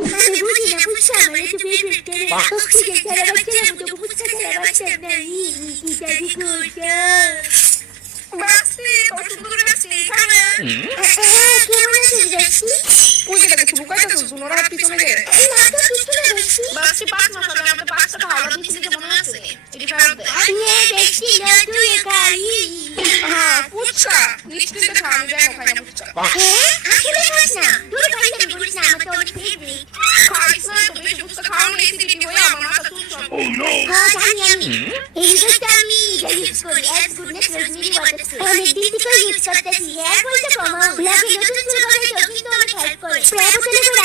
আমি বুঝি না ফুচকা আমার একটু ফেভারিট করে অক্সিজেন ছাড়া বাচ্চারা মতো ফুচকা ছাড়া বাচ্চা নাই কি জানি ফুচকা বাসি কত সুন্দর বাসি খাবে কেমন আছিস বাচ্চি ওই যেটা কিছু বুকাইতেছ শুনোরা পিছনে গে এই মাত্র পিছনে দেখছি বাসি 5 মাস আগে আমাদের 5 টাকা হাওড়া দিয়েছিলি যে মনে আছে এটি ফেরত দে দেখছি না তুই খাই হ্যাঁ পুচ্ছা নিশ্চিত খা আমি ব্যাগ খাই না পুচ্ছা আসলে খাস না দূরে খাইতে আমি বলিস না আমার তো অনেক ফেভারিট খাইছ না তো বেশি পুচ্ছা খাও না এসিডিটি হয়ে আমার মাথা চুলছে হ্যাঁ জানি আমি এই রিসার্চটা আমি ইউজ করি অ্যাজ গুডনেস রোজমেরি ওয়াটার অনেক দিন থেকে ইউজ করতেছি হেয়ার ফলটা কমাও লাগে নতুন চুল গজাইতেও কিন্তু অনেক হেল্প করে প্রায় বোতলে করে